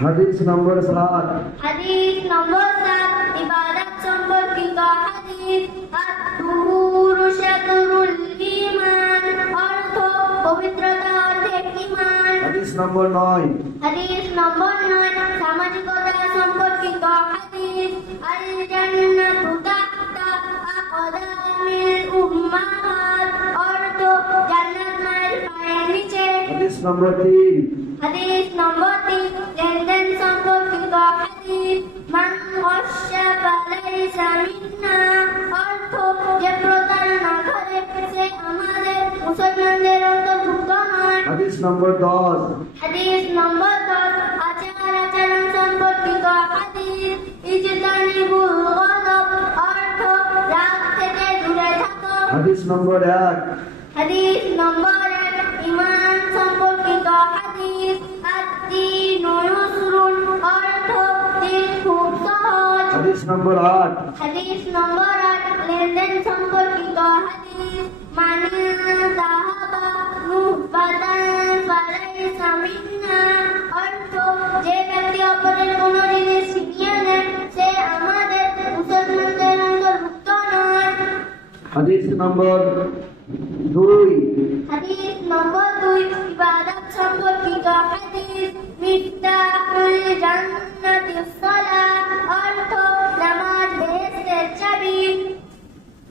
হাদিস নম্বর সাত। হাদিস নম্বর সাত ইবাদত সম্পর্কিত হাদিস। আত-তুহুরু শাতরুল ঈমান অর্থ পবিত্রতা অর্ধেক ঈমান। হাদিস নম্বর নয়। হাদিস নম্বর নয় সামাজিকতা নম্বর তিন হাদিস নম্বর তিন লেনদেন সম্পর্কিত হাদিস মান গশ্যা ফালাইসা মিন্না অর্থ যে প্রতারণা করে সে আমাদের মুসলমানদের অন্তর্ভুক্ত নয়। হাদিস নম্বর দশ। হাদিস নম্বর দশ আচার আচরণ সম্পর্কিত হাদিস ইজতানিবুল গযব অর্থ রাগ থেকে দূরে থাকো। হাদিস নম্বর এক। হাদিস নম্বর নম্বর আট হাদিস নম্বর আট। লেনদেন সম্পর্কিত হাদিস মানি তাহাবা নুহবাদান ফালাইসা মিন্না অর্থ যে ব্যক্তি অপরের কোনো জিনিস ছিনিয়ে নেয় সে আমাদের মুসলমানদের অন্তর্ভুক্ত নয় নম্বর দুই। হাদিস নম্বর দুই, ইবাদত সম্পর্কিত হাদিস মিফতাহুল জান্নাতিস সালাহ অর্থ